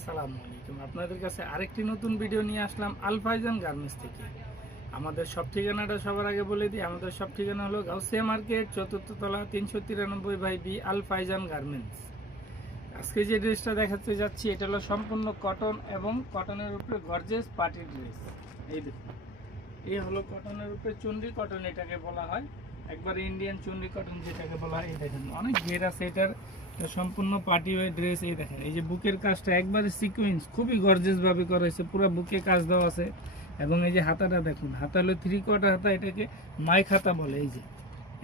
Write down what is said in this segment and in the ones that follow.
আসসালামু আলাইকুম। আপনাদের কাছে আরেকটি নতুন ভিডিও নিয়ে আসলাম আল ফাইজান গার্মেন্টস থেকে। আমাদের সব ঠিকানাটা সবার আগে বলে দিই। আমাদের সব ঠিকানা হলো গাউসিয়া মার্কেট, ৪র্থ তলা, ৩৯৩/বি, আল ফাইজান গার্মেন্টস। আজকে যে ড্রেসটা দেখাতে যাচ্ছি এটা হলো সম্পূর্ণ কটন এবং কটনের উপরে গর্জিয়াস পার্টি ড্রেস। এই দেখুন, এই হলো কটনের উপরে চুনরি কটন, এটাকে বলা হয় একবারে ইন্ডিয়ান চুনরি কটন যেটাকে বলা হয়। এই দেখেন অনেক ঘের আছে এটার, সম্পূর্ণ পার্টি ওয়ার ড্রেস। এই দেখেন এই যে বুকের কাজটা একবারে সিকোয়েন্স, খুবই গর্জিয়াস ভাবে করা হয়েছে, পুরো বুকে কাজ দেওয়া আছে। এবং এই যে হাতাটা দেখুন, হাতা হলো 3/4 হাতা, এটাকে মাইক হাতা বলে। এই যে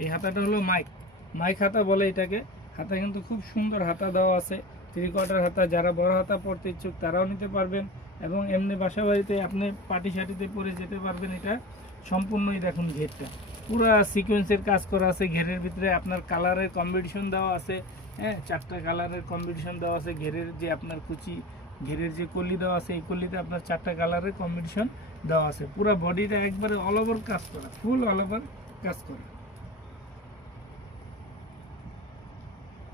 এই হাতাটা হলো মাইক হাতা বলে এটাকে। হাতা কিন্তু খুব সুন্দর হাতা দেওয়া আছে, 3/4 হাতা। যারা বড় হাতা পরতে ইচ্ছুক তারাও নিতে পারবেন, এবং এমনি বাসা বাড়িতে আপনি পার্টি শার্টিতে পরে যেতে পারবেন। এটা সম্পূর্ণই দেখুন ঘেরটা পুরা সিকোয়েন্সের কাজ করা আছে। ঘেরের ভিতরে আপনার কালারের কম্বিনেশন দেওয়া আছে, হ্যাঁ 4টা কালারের কম্বিনেশন দেওয়া আছে। ঘেরের যে আপনার কুচি, ঘেরের যে কলি দেওয়া আছে, এই কলিতে আপনার 4টা কালারের কম্বিনেশন দেওয়া আছে। পুরো বডিটা একবারে অল ওভার কাজ করা, ফুল অল ওভার কাজ করা।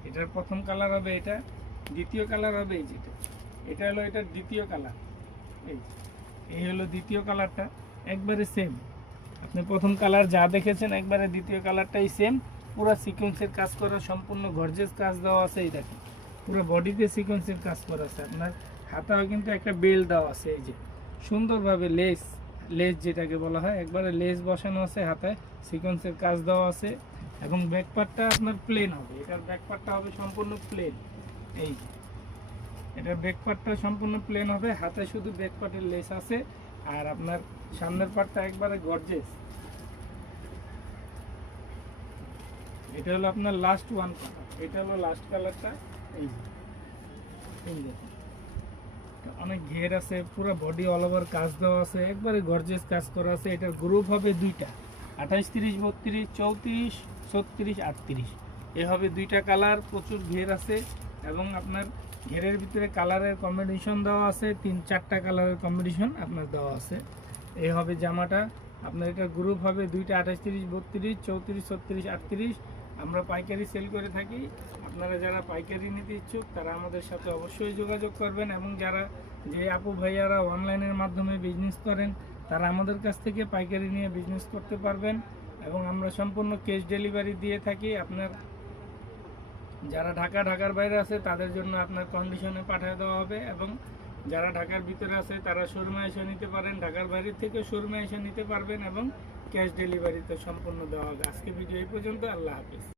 এটার প্রথম কালার হবে এটা, দ্বিতীয় কালার হবে এই যেটা, এটা হলো এটার দ্বিতীয় কালার। এই হলো দ্বিতীয় কালারটা, একবারে সেম। আপনি প্রথম কালার যা দেখেছেন একবারে দ্বিতীয় কালারটাই সেম। পুরো সিকোয়েন্সের কাজ করা, সম্পূর্ণ গর্জিয়াস কাজ দেওয়া আছে। এই দেখেন পুরো বডিতে সিকোয়েন্সের কাজ করা আছে। আপনার হাতাও কিন্তু একটা বেল্ট দেওয়া আছে, এই যে সুন্দরভাবে লেস যেটাকে বলা হয়, একবারে লেস বসানো আছে, হাতায় সিকোয়েন্সের কাজ দেওয়া আছে। এবং ব্যাকপার্টটা আপনার প্লেন হবে, এটার ব্যাকপার্টটা হবে সম্পূর্ণ প্লেন। এই যে এটার ব্যাকপার্টটা সম্পূর্ণ প্লেন হবে, হাতে শুধু ব্যাকপার্টের লেস আছে। আর আপনার সামনের পার্টটা একবারে গর্জিয়াস। এটা হলো আপনার লাস্ট ওয়ান কালার, এটা হলো লাস্ট কালারটা। এই দেখুন অনেক ঘের আছে, পুরো বডি অল ওভার কাজ দেওয়া আছে, একবারে গর্জিয়াস কাজ করা আছে। এটার গ্রুপ হবে দুইটা, 28, 30, 32, 34, 36, 38। এ হবে দুইটা কালার, প্রচুর ঘের আছে। এবং আপনার ঘেরের ভিতরে কালারের কম্বিনেশন দেওয়া আছে, 3-4টা কালারের কম্বিনেশন আপনার দেওয়া আছে। এই হবে জামাটা। আপনার এটার গ্রুপ হবে দুইটা, 28, 30, 32, 34, 36, 38। আমরা পাইকারি সেল করে থাকি। আপনারা যারা পাইকারি নিতে ইচ্ছুক তারা আমাদের সাথে অবশ্যই যোগাযোগ করবেন। এবং যারা যে আপু ভাইয়ারা অনলাইনের মাধ্যমে বিজনেস করেন তারা আমাদের কাছ থেকে পাইকারি নিয়ে বিজনেস করতে পারবেন। এবং আমরা সম্পূর্ণ ক্যাশ ডেলিভারি দিয়ে থাকি। আপনার যারা ঢাকার বাইরে আছে তাদের জন্য আপনার কন্ডিশনে পাঠিয়ে দেওয়া হবে। এবং যারা ঢাকার ভিতরে আছে তারা শোরুমে এসে নিতে পারেন, ঢাকার বাইরে থেকে শোরুমে এসে নিতে পারবেন, এবং ক্যাশ ডেলিভারিতে সম্পূর্ণ দেওয়া হবে। আজকে ভিডিও এই পর্যন্ত। আল্লাহ হাফিজ।